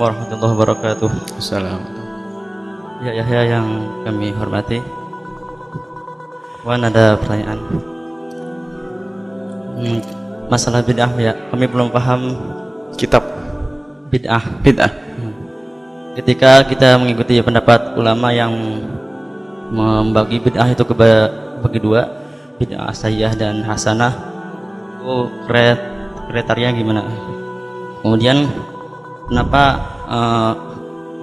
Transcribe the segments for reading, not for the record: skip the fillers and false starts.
warahmatullahi wabarakatuh. Assalamualaikum. Ya Yahya yang kami hormati, Wan ada pertanyaan. Masalah bid'ah ya, kami belum paham Kitab bid'ah. bid'ah. Ketika kita mengikuti pendapat ulama yang membagi bid'ah itu bagi dua, bid'ah sayyah dan hasanah, itu kriteria gimana? Kemudian kenapa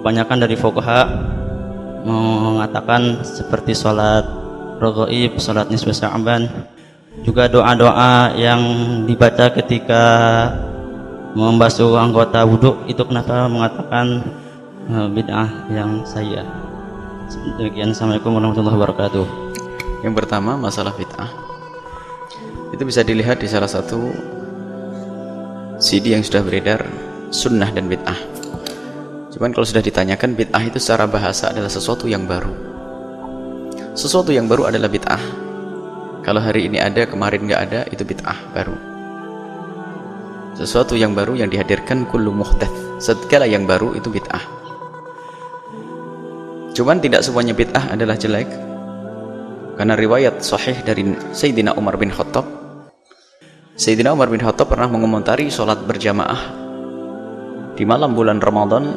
kebanyakan dari fuqaha mengatakan seperti sholat raghaib, sholat nisfu Sya'ban, juga doa-doa yang dibaca ketika membasuh anggota wudhu itu kenapa mengatakan bid'ah yang saya? Demikian. Assalamualaikum warahmatullahi wabarakatuh. Yang pertama, masalah bid'ah itu bisa dilihat di salah satu CD yang sudah beredar, Sunnah dan Bid'ah. Cuman kalau sudah ditanyakan, bid'ah itu secara bahasa adalah sesuatu yang baru. Sesuatu yang baru adalah bid'ah. Kalau hari ini ada, kemarin nggak ada, itu bid'ah baru. Sesuatu yang baru yang dihadirkan, kullu muhdats, segala yang baru itu bid'ah. Cuman tidak semuanya bid'ah adalah jelek, karena riwayat sahih dari Sayyidina Umar bin Khattab. Sayyidina Umar bin Khattab pernah mengomentari sholat berjamaah di malam bulan Ramadan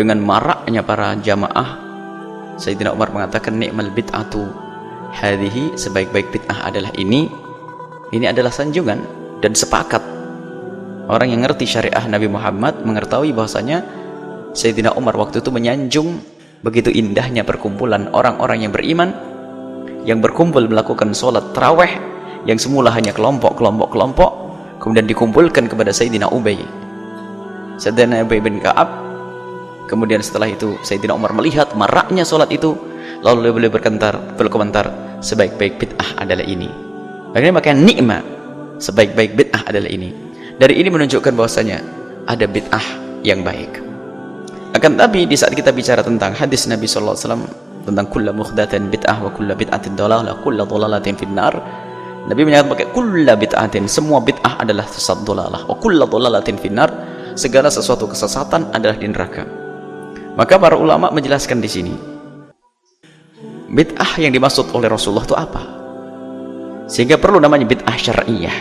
dengan maraknya para jamaah. Sayyidina Umar mengatakan, ni'mal bid'atu hadhihi, sebaik-baik bid'ah adalah ini adalah sanjungan. Dan sepakat orang yang ngerti syariah Nabi Muhammad mengetahui bahwasanya Sayyidina Umar waktu itu menyanjung begitu indahnya perkumpulan orang-orang yang beriman yang berkumpul melakukan sholat tarawih yang semula hanya kelompok-kelompok, kemudian dikumpulkan kepada Sayyidina Ubay bin Ka'ab. Kemudian setelah itu Sayyidina Umar melihat maraknya sholat itu, lalu beliau berkomentar, sebaik-baik bid'ah adalah ini. Bagaimana makanya nikmat, sebaik-baik bid'ah adalah ini. Dari ini menunjukkan bahwasanya ada bid'ah yang baik. Akan tapi di saat kita bicara tentang hadis Nabi sallallahu alaihi wasallam tentang kullu muhdatsatin bid'ah wa kullu bid'atin dhalalah, kullu dhalalatin finnar, Nabi menyatakan pakai kullu bid'atin, semua bid'ah adalah sesat, dhalalah, wa kullu dhalalatin finnar, segala sesuatu kesesatan adalah di neraka. Maka para ulama menjelaskan di sini bid'ah yang dimaksud oleh Rasulullah itu apa, sehingga perlu namanya bid'ah syar'iyah.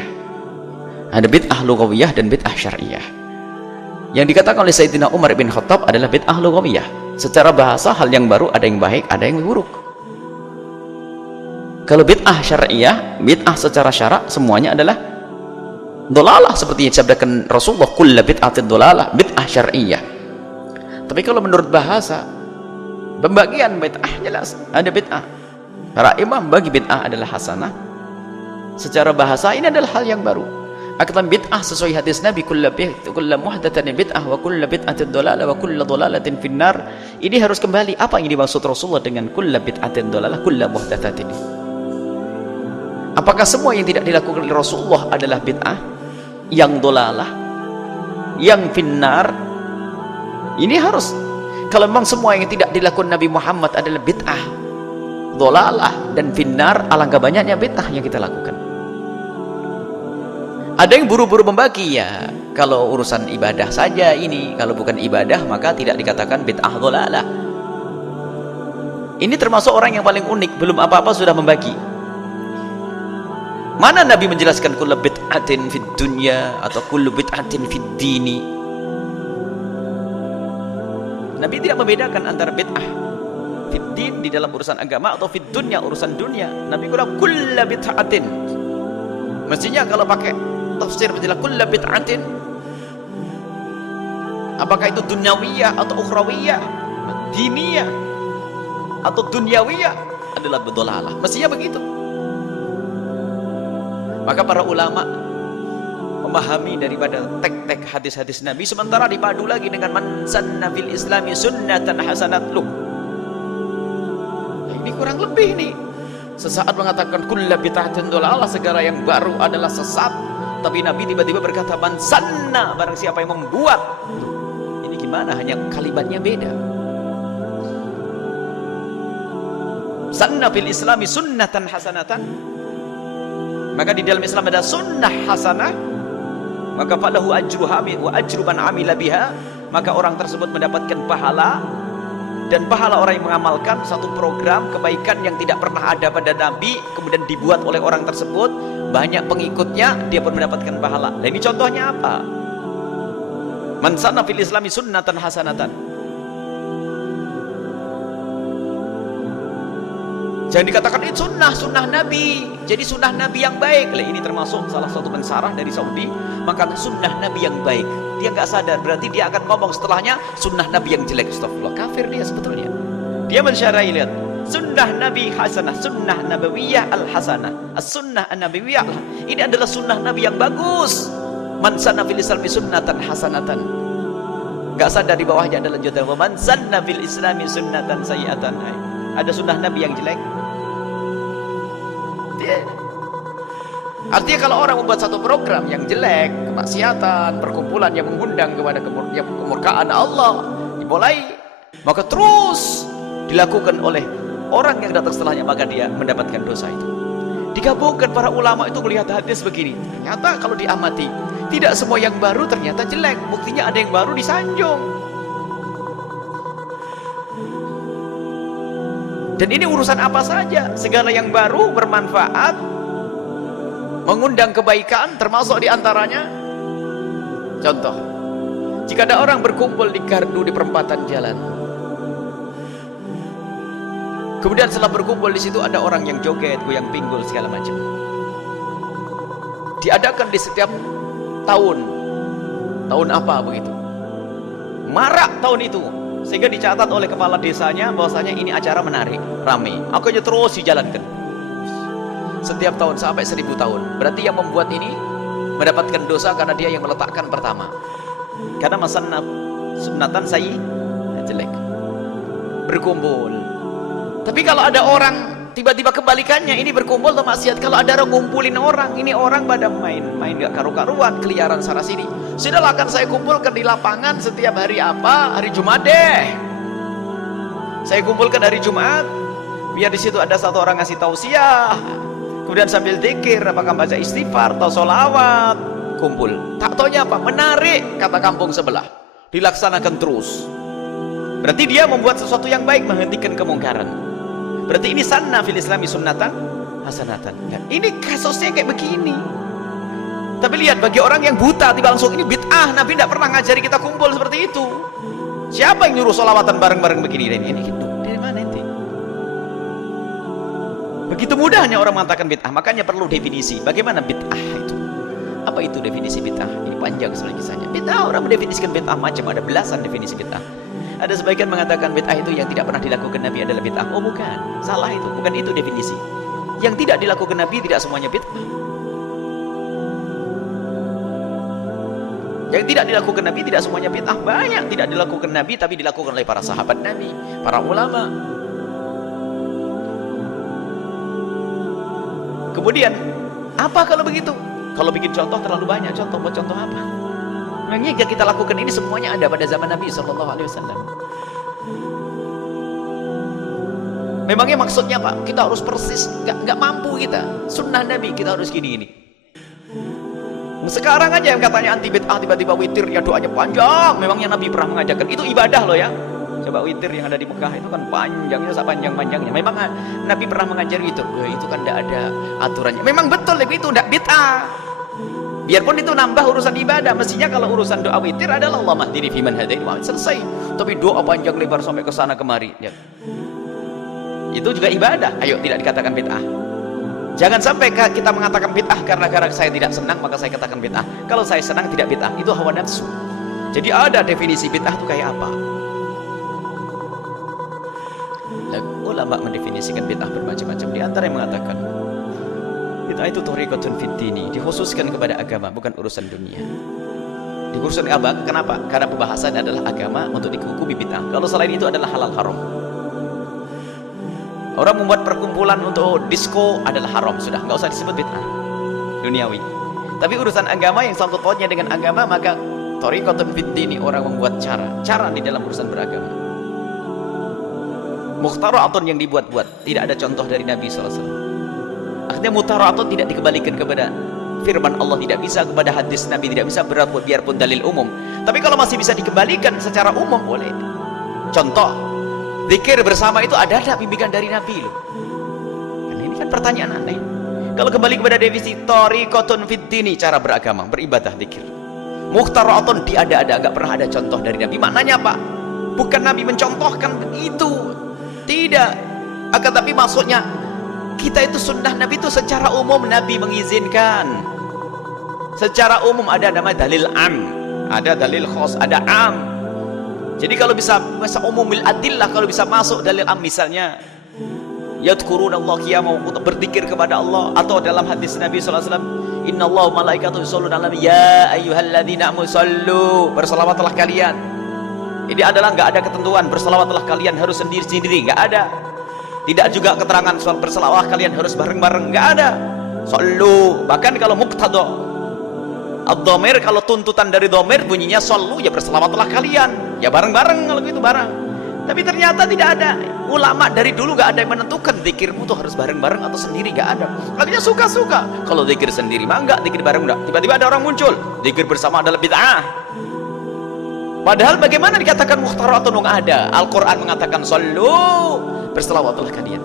Ada bid'ah lughawiyah dan bid'ah syar'iyah. Yang dikatakan oleh Sayyidina Umar bin Khattab adalah bid'ah lughawiyah. Secara bahasa hal yang baru, ada yang baik, ada yang buruk. Kalau bid'ah syar'iyah, bid'ah secara syarak semuanya adalah dhalalah, seperti yang disabdakan Rasulullah, kullu bid'atin dhalalah, bid'ah syar'iyah. Tapi kalau menurut bahasa, pembagian bid'ah jelas ada bid'ah. Para imam bagi bid'ah adalah hasanah. Secara bahasa ini adalah hal yang baru. Akan bid'ah sesuai hadis Nabi, kullu muhdatsatin bid'ah wa kullu bid'atin dhalalah wa kullu dhalalatin finnar. Ini harus kembali apa yang dimaksud Rasulullah dengan kullu bid'atin dhalalah, kullu muhdatsatin. Apakah semua yang tidak dilakukan oleh Rasulullah adalah bid'ah, yang dhalalah, yang finnar? Ini harus, kalau memang semua yang tidak dilakukan Nabi Muhammad adalah bid'ah, dhalalah dan finnar, alangkah banyaknya bid'ah yang kita lakukan. Ada yang buru-buru membagi, ya kalau urusan ibadah saja ini, kalau bukan ibadah maka tidak dikatakan bid'ah dhalalah. Ini termasuk orang yang paling unik, belum apa-apa sudah membagi. Mana Nabi menjelaskan kullu bid'atin fid dunya atau kullu bid'atin fid dini? Nabi tidak membedakan antara bid'ah fid din di dalam urusan agama atau fid dunya urusan dunia. Nabi bilang kullu bid'atin. Mestinya kalau pakai tafsir menjelaskan kullu bid'atin, apakah itu dunyawiyah atau ukhrawiyah, diniyah atau dunyawiyah, adalah dhalalah. Mestinya begitu. Maka para ulama memahami daripada tek-tek hadis-hadis Nabi, sementara dipadu lagi dengan man sanna fil islami sunnatan hasanat. Loh, ini kurang lebih nih. Sesaat mengatakan kullu bid'atin dhalalah, segala yang baru adalah sesat. Tapi Nabi tiba-tiba berkata man sanna, barang siapa yang membuat. Loh, ini gimana? Hanya kalimatnya beda. Sanna fil islami sunnatan hasanatan, maka di dalam Islam ada sunnah hasanah, maka falahu ajruha wa ajru man amila biha, maka orang tersebut mendapatkan pahala, dan pahala orang yang mengamalkan satu program kebaikan yang tidak pernah ada pada Nabi, kemudian dibuat oleh orang tersebut, banyak pengikutnya, dia pun mendapatkan pahala. Nah, ini contohnya apa? Man sanna fil islami sunnatan hasanatan. Jangan dikatakan ini sunnah Nabi. Jadi sunnah Nabi yang baik. Lah, ini termasuk salah satu pensarah dari Saudi. Maka sunnah Nabi yang baik. Dia nggak sadar, berarti dia akan ngomong setelahnya sunnah Nabi yang jelek. Astagfirullah, kafir dia sebetulnya. Dia mensyarahi, lihat, sunnah Nabi hasanah, sunnah nabawiyah al-hasanah, as-sunnah an-nabawiyah. Ini adalah sunnah Nabi yang bagus. Man sanna fil islami sunnatan hasanatan. Nggak sadar di bawahnya adalah lanjutan. Man sanna fil islami sunnatan sayyi'atan. Ada sunnah Nabi yang jelek. Artinya kalau orang membuat satu program yang jelek, kemaksiatan, perkumpulan yang mengundang kepada kemurkaan Allah dimulai, maka terus dilakukan oleh orang yang datang setelahnya, maka dia mendapatkan dosa itu. Digabungkan para ulama itu melihat hadis begini, ternyata kalau diamati tidak semua yang baru ternyata jelek, buktinya ada yang baru disanjung. Dan ini urusan apa saja, segala yang baru bermanfaat, mengundang kebaikan, termasuk diantaranya contoh, jika ada orang berkumpul di gardu di perempatan jalan, kemudian setelah berkumpul di situ ada orang yang joget, goyang pinggul segala macam, diadakan di setiap tahun apa begitu, marak tahun itu, sehingga dicatat oleh kepala desanya bahwasanya ini acara menarik, ramai, akhirnya terus dijalankan setiap tahun sampai 1000 tahun. Berarti yang membuat ini mendapatkan dosa karena dia yang meletakkan pertama, karena masanna sunnatan jelek, berkumpul. Tapi kalau ada orang tiba-tiba kebalikannya, ini berkumpul atau maksiat. Kalau ada orang ngumpulin orang, ini orang pada main gak karu-karuan, keliaran sana sini. Sudahlah, akan saya kumpulkan di lapangan setiap hari apa? Hari Jumat deh. Saya kumpulkan hari Jumat, biar di situ ada satu orang ngasih tausiah, kemudian sambil zikir, apakah baca istighfar atau sholawat, kumpul. Tak taunya apa? Menarik, kata kampung sebelah. Dilaksanakan terus. Berarti dia membuat sesuatu yang baik, menghentikan kemungkaran. Berarti ini sanna fil islami sunnatan hasanatan. Ya, ini kasusnya kayak begini. Tapi lihat, bagi orang yang buta tiba langsung ini bid'ah, Nabi tidak pernah ngajari kita kumpul seperti itu. Siapa yang nyuruh sholawatan bareng-bareng begini? Ini gitu. Dari mana ente? Begitu mudahnya orang mengatakan bid'ah. Makanya perlu definisi. Bagaimana bid'ah itu? Apa itu definisi bid'ah? Ini panjang sekali kisahnya. Bid'ah, orang mendefinisikan bid'ah macam, ada belasan definisi bid'ah. Ada sebagian mengatakan bid'ah itu yang tidak pernah dilakukan Nabi adalah bid'ah. Oh bukan, salah itu. Bukan itu definisi. Yang tidak dilakukan Nabi tidak semuanya bid'ah. Yang tidak dilakukan Nabi tidak semuanya bid'ah. Banyak tidak dilakukan Nabi tapi dilakukan oleh para sahabat Nabi, para ulama. Kemudian apa kalau begitu? Kalau bikin contoh terlalu banyak, contoh buat contoh apa? Memangnya yang kita lakukan ini semuanya ada pada zaman Nabi SAW. Memangnya maksudnya Pak, kita harus persis, nggak mampu kita. Sunnah Nabi kita harus gini-gini. Sekarang aja yang katanya anti bid'ah tiba-tiba witir ya doanya panjang. Memangnya Nabi pernah mengajarkan itu ibadah loh ya. Coba witir yang ada di Mekah itu kan panjangnya, sepanjang-panjangnya. Memang Nabi pernah mengajari itu? Ya, itu kan tidak ada aturannya. Memang betul itu tidak bid'ah. Biarpun itu nambah urusan ibadah, mestinya kalau urusan doa witir adalah Allah mahdini fiman hadain, selesai. Tapi doa panjang lebar sampai ke sana kemari, ya. Itu juga ibadah. Ayo, tidak dikatakan bid'ah. Jangan sampai kita mengatakan bid'ah karena saya tidak senang maka saya katakan bid'ah. Kalau saya senang tidak bid'ah, itu hawa nafsu. Jadi ada definisi bid'ah itu kayak apa? Ulama mendefinisikan bid'ah bermacam-macam. Di antara yang mengatakan bid'ah itu thariqatun fid dini, dikhususkan kepada agama, bukan urusan dunia. Di urusan agama, kenapa? Karena pembahasan adalah agama untuk dihukumi bid'ah. Kalau selain itu adalah halal haram. Orang membuat perkumpulan untuk disco adalah haram, sudah nggak usah disebut bid'ah duniawi. Tapi urusan agama yang sangkut pautnya dengan agama, maka thariqatun fid dini, orang membuat cara di dalam urusan beragama. Mukhtara'atun yang dibuat-buat, tidak ada contoh dari Nabi SAW. Akhirnya mukhtara'atun tidak dikembalikan kepada firman Allah tidak bisa, kepada hadis Nabi tidak bisa, biarpun dalil umum. Tapi kalau masih bisa dikembalikan secara umum boleh. Contoh, zikir bersama itu ada bimbingan dari Nabi loh. Ini kan pertanyaan aneh. Kalau kembali kepada definisi thariqatun fid dini, cara beragama, beribadah, zikir. Mukhtara'atun, diada-ada, enggak pernah ada contoh dari Nabi. Maknanya apa? Bukan Nabi mencontohkan itu, tidak. Akan tapi maksudnya kita itu sunnah Nabi itu secara umum Nabi mengizinkan. Secara umum ada nama dalil am, ada dalil khos, ada am. Jadi kalau bisa umumil adillah, kalau bisa masuk dalil am, misalnya yadhkuruna Allah qiyaman, untuk berzikir kepada Allah, atau dalam hadis Nabi sallallahu alaihi wasallam, innallaha malaikatahu yusholluna 'alan nabi ya ayyuhalladzina amanu shallu, berselawatlah kalian. Ini adalah enggak ada ketentuan berselawatlah kalian harus sendiri-sendiri, enggak ada. Tidak juga keterangan soal berselawat kalian harus bareng-bareng, enggak ada. Shallu, bahkan kalau muqtada ad-dhamir, kalau tuntutan dari dhamir bunyinya shallu, ya berselawatlah kalian, ya bareng-bareng, kalau gitu bareng. Tapi ternyata tidak ada. Ulama dari dulu gak ada yang menentukan zikirmu tuh harus bareng-bareng atau sendiri, gak ada. Kalian suka-suka. Kalau zikir sendiri mah enggak, zikir bareng enggak. Tiba-tiba ada orang muncul, zikir bersama adalah bid'ah. Padahal bagaimana dikatakan mukhtaratun, ada. Al-Quran mengatakan sallu, berselawatlah kalian.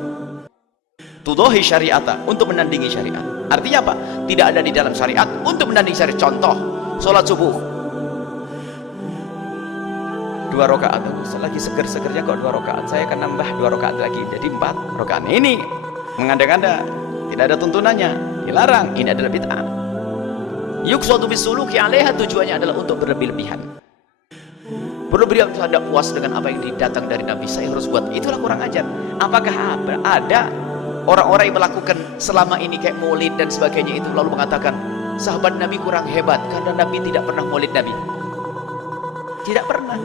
Tudohi syariata, untuk menandingi syariat. Artinya apa? Tidak ada di dalam syariat untuk menandingi syariat. Contoh, sholat subuh 2 rakaat, lagi seger-segernya kok 2 rakaat, saya akan nambah 2 rakaat lagi jadi 4 rakaat. Ini mengada-ngada, tidak ada tuntunannya, dilarang. Ini adalah bid'ah. Yuqsadu bisuluki 'alaiha, tujuannya adalah untuk berlebih-lebihan. Berlebihan, tidak puas dengan apa yang didatang dari Nabi, saya harus buat, itulah kurang ajar. Apakah ada orang-orang yang melakukan selama ini kayak maulid dan sebagainya itu, lalu mengatakan sahabat Nabi kurang hebat karena Nabi tidak pernah maulid Nabi? Tidak pernah.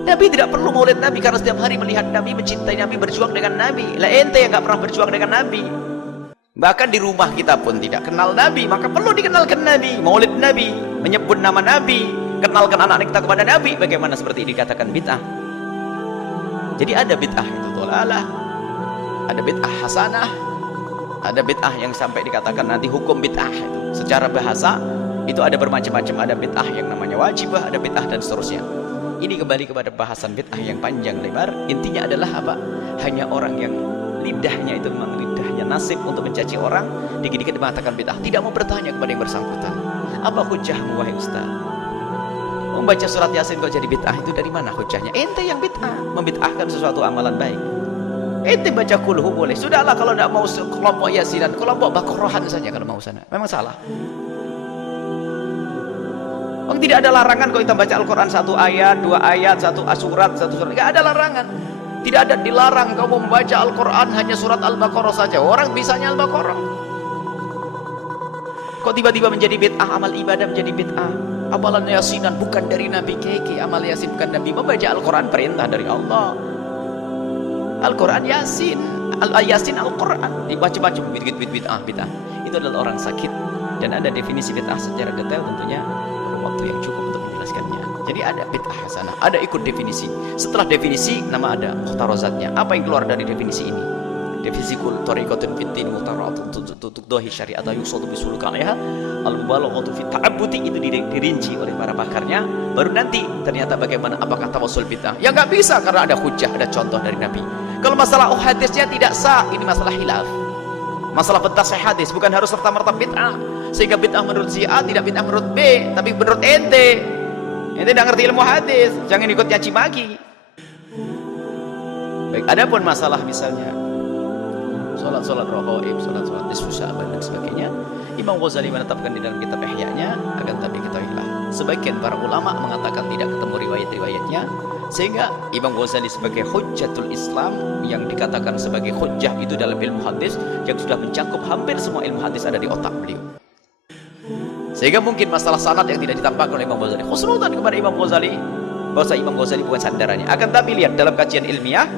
Nabi tidak perlu maulid Nabi karena setiap hari melihat Nabi, mencintai Nabi, berjuang dengan Nabi. Lah ente yang gak pernah berjuang dengan Nabi, bahkan di rumah kita pun tidak kenal Nabi, maka perlu dikenalkan Nabi, maulid Nabi, menyebut nama Nabi, kenalkan anak-anak kita kepada Nabi. Bagaimana seperti ini dikatakan bid'ah? Jadi ada bid'ah itu dhalalah, ada bid'ah hasanah, ada bid'ah yang sampai dikatakan nanti hukum bid'ah itu secara bahasa itu ada bermacam-macam. Ada bid'ah yang namanya wajibah, ada bid'ah dan seterusnya. Ini kembali kepada bahasan bid'ah yang panjang lebar. Intinya adalah apa? Hanya orang yang lidahnya itu memang lidahnya nasib untuk mencaci orang, dikit-dikit mengatakan bid'ah, tidak mau bertanya kepada yang bersangkutan. Apa hujahmu wahai ustaz? Membaca surat Yasin kok jadi bid'ah, itu dari mana hujahnya? Ente yang bid'ah, membid'ahkan sesuatu amalan baik. Ente baca kulhu boleh, sudahlah. Kalau tidak mau kelompok Yasinan, kelompok Baqarahan saja kalau mau sana. Memang salah. Tidak ada larangan kalau kita baca Al-Quran 1 ayat, 2 ayat, 1 surat, 1 surat. Tidak ada larangan. Tidak ada dilarang kamu membaca Al-Quran hanya surat Al-Baqarah saja. Orang bisanya Al-Baqarah. Kok tiba-tiba menjadi bid'ah, amal ibadah menjadi bid'ah? Amalan Yasinan bukan dari Nabi, keke amal Yasin bukan Nabi. Membaca Al-Quran perintah dari Allah. Al-Quran Yasin, Yasin Al-Quran. Dibaca-baca bid'ah. Itu adalah orang sakit. Dan ada definisi bid'ah secara detail tentunya waktu yang cukup untuk menjelaskannya. Jadi ada bid'ah hasanah, ada ikut definisi. Setelah definisi, nama ada muhtarazatnya. Apa yang keluar dari definisi ini? Definisi kul thariqatun fid din muhtarazatun tudhi syari'ata yusadu bisuluk 'alaiha al-mubalaghatu fi ta'abbuti, itu dirinci oleh para pakarnya. Baru nanti ternyata bagaimana, apakah tawassul bid'ah? Ya enggak bisa karena ada hujah, ada contoh dari Nabi. Kalau masalah hadisnya tidak sah, ini masalah khilaf. Masalah pentasih hadis bukan harus serta-merta bid'ah. Sehingga bid'ah menurut si A tidak bid'ah menurut B, tapi menurut ente. Ente tidak ngerti ilmu hadis, jangan ikut nyaci maki. Baik, adapun masalah misalnya sholat raghaib, sholat nisfu Sya'ban dan sebagainya, Imam Ghazali menetapkan di dalam kitab Ihya-nya. Akan tapi ketahuilah, sebagian para ulama mengatakan tidak ketemu riwayat-riwayatnya, sehingga Imam Ghazali sebagai hujjatul Islam, yang dikatakan sebagai hujjah itu dalam ilmu hadis, yang sudah mencakup hampir semua ilmu hadis ada di otak beliau. Sehingga mungkin masalah sanad yang tidak ditampakkan oleh Imam Ghazali, khusnudan kepada Imam Ghazali, bahwa Imam Ghazali bukan sandarannya. Akan tapi lihat dalam kajian ilmiah,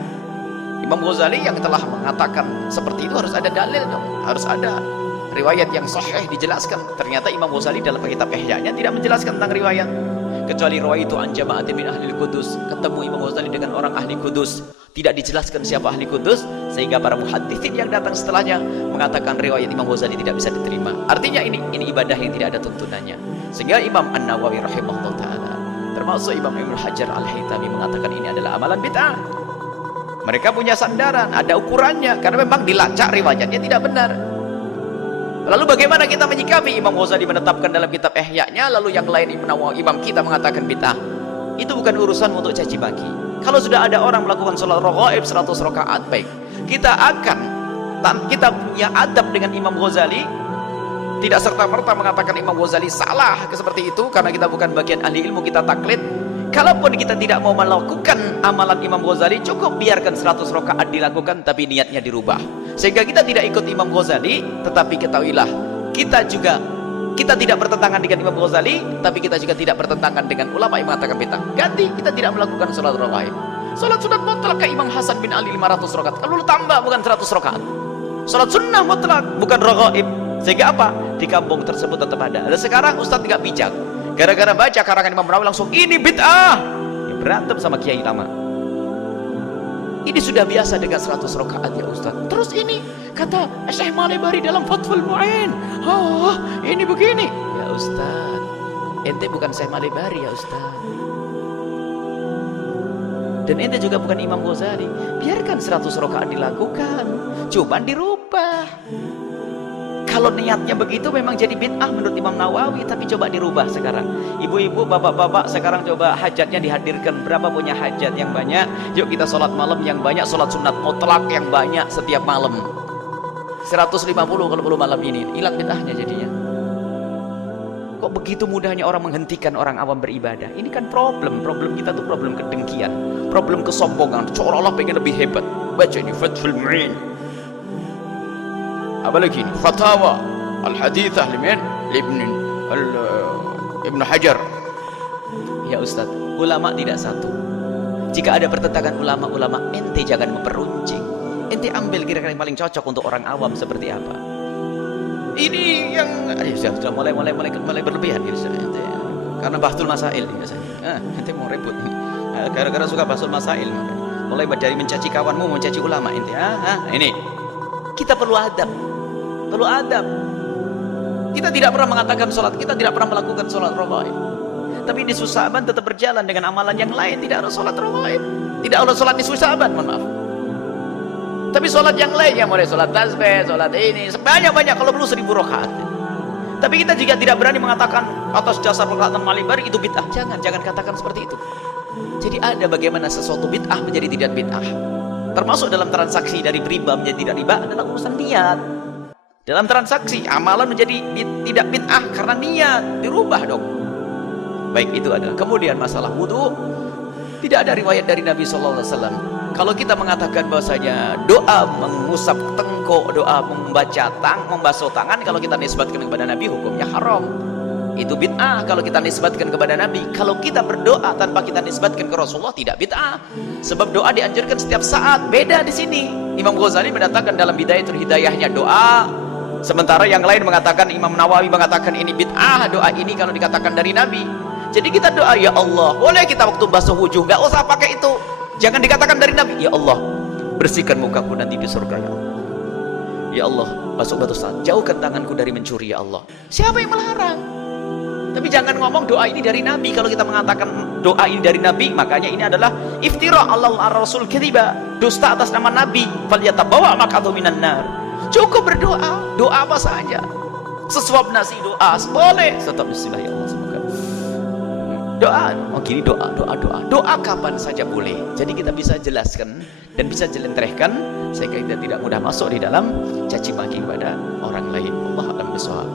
Imam Ghazali yang telah mengatakan seperti itu harus ada dalil dong, harus ada riwayat yang sahih dijelaskan. Ternyata Imam Ghazali dalam kitab Ihya-nya tidak menjelaskan tentang riwayat, kecuali riwayat itu an jama'atin min ahli Qudus. Ketemu Imam Ghazali dengan orang ahli Qudus, Tidak dijelaskan siapa ahli kudus, sehingga para muhaditsin yang datang setelahnya mengatakan riwayat Imam Ghazali tidak bisa diterima. Artinya ini ibadah yang tidak ada tuntunannya. Sehingga Imam An-Nawawi rahimahullah ta'ala, termasuk Imam Ibnu Hajar Al-Haytami, mengatakan ini adalah amalan bid'ah. Mereka punya sandaran, ada ukurannya, karena memang dilacak riwayatnya tidak benar. Lalu bagaimana kita menyikapi? Imam Ghazali menetapkan dalam kitab Ihya-nya, lalu yang lain imam kita mengatakan bid'ah. Itu bukan urusan untuk caci maki. Kalau sudah ada orang melakukan sholat raghaib 100 rakaat, baik, kita punya adab dengan Imam Ghazali, tidak serta-merta mengatakan Imam Ghazali salah seperti itu, karena kita bukan bagian ahli ilmu, kita taklid. Kalaupun kita tidak mau melakukan amalan Imam Ghazali, cukup biarkan 100 rakaat dilakukan, tapi niatnya dirubah, sehingga kita tidak ikut Imam Ghazali. Tetapi ketahuilah, kita tidak bertentangan dengan Imam Ghazali, tapi kita juga tidak bertentangan dengan ulama yang mengatakan bid'ah. Ganti, kita tidak melakukan sholat raghaib. Sholat sunat mutlak ke Imam Hasan bin Ali 500 rakaat, kalau tambah bukan 100 rakaat. Sholat sunnah mutlak, bukan raghaib. Sehingga apa? Di kampung tersebut tetap ada. Dan sekarang Ustadz tidak bijak, gara-gara baca karangan Imam Nawawi langsung ini bid'ah, ya, berantem sama kiai lama. Ini sudah biasa dengan 100 rakaat ya Ustadz. Terus ini kata Syekh Malebari dalam Fathul Mu'in, ini begini. Ya Ustadz, ente bukan Syekh Malebari ya Ustadz, dan ente juga bukan Imam Ghazali. Biarkan 100 rakaat dilakukan, cuman dirubah. Kalau niatnya begitu memang jadi bid'ah menurut Imam Nawawi, tapi coba dirubah sekarang. Ibu-ibu, bapak-bapak, sekarang coba hajatnya dihadirkan. Berapa punya hajat yang banyak? Yuk kita sholat malam yang banyak, sholat sunat mutlak yang banyak setiap malam. 150 kalau belum malam ini, hilang bid'ahnya jadinya. Kok begitu mudahnya orang menghentikan orang awam beribadah? Ini kan problem kita tuh problem kedengkian, problem kesombongan, seolah-olah pengen lebih hebat. Baca ini Fathul Mu'in, apalagi ini Fatawa Al-Hadithah Ibnu Hajar. Ya Ustaz, ulama tidak satu. Jika ada pertentangan ulama, ente jangan memperuncing. Ente ambil kira-kira yang paling cocok untuk orang awam seperti apa. Ini yang sudah mulai berlebihan gitu, ente. Karena bahtul masail biasanya. Ente mau ribut ini. Gara-gara suka bahtul masail, mulai dari mencaci kawanmu, mencaci ulama ente. Ini kita perlu adab. Kita tidak pernah mengatakan sholat, kita tidak pernah melakukan sholat raghaib, tapi nisfu Sa'ban tetap berjalan dengan amalan yang lain. Tidak ada sholat raghaib, tidak ada sholat nisfu Sa'ban, mohon maaf. Tapi sholat yang lain, yang mulai sholat tasbih, sholat ini sebanyak-banyak, kalau perlu 1000 rakaat. Tapi kita juga tidak berani mengatakan atas dasar perkataan Malebari itu bid'ah. Jangan katakan seperti itu. Jadi ada bagaimana sesuatu bid'ah menjadi tidak bid'ah. Termasuk dalam transaksi dari riba menjadi tidak riba adalah urusan niat. Dalam transaksi amalan menjadi tidak bid'ah karena niat, dirubah dong. Baik, itu adalah. Kemudian masalah wudu, tidak ada riwayat dari Nabi SAW. Kalau kita mengatakan bahwasanya doa mengusap tengkuk, doa membasuh tangan, kalau kita nisbatkan kepada Nabi hukumnya haram. Itu bid'ah kalau kita nisbatkan kepada Nabi. Kalau kita berdoa tanpa kita nisbatkan ke Rasulullah, tidak bid'ah. Sebab doa dianjurkan setiap saat. Beda di sini. Imam Ghazali mendatangkan dalam Bidayatul Hidayahnya doa, sementara yang lain mengatakan, Imam Nawawi mengatakan ini bid'ah doa ini kalau dikatakan dari Nabi. Jadi kita doa, ya Allah, boleh kita waktu basuh wujud, nggak usah pakai itu. Jangan dikatakan dari Nabi, ya Allah, bersihkan mukaku nanti di surga ya Allah. Ya Allah, basuh saat, jauhkan tanganku dari mencuri ya Allah. Siapa yang melarang? Tapi jangan ngomong doa ini dari Nabi. Kalau kita mengatakan doa ini dari Nabi, makanya ini adalah iftira Allah ar-Rasul ketiba, dusta atas nama Nabi. Falyatabawa maq'adahu minan nar. Cukup berdoa, doa apa saja, sesuap nasi doa boleh, tetap bismillah ya Allah, semoga doa, gini doa kapan saja boleh. Jadi kita bisa jelaskan dan bisa jelentrehkan sehingga kita tidak mudah masuk di dalam caci maki kepada orang lain. Allah a'lam bishawab.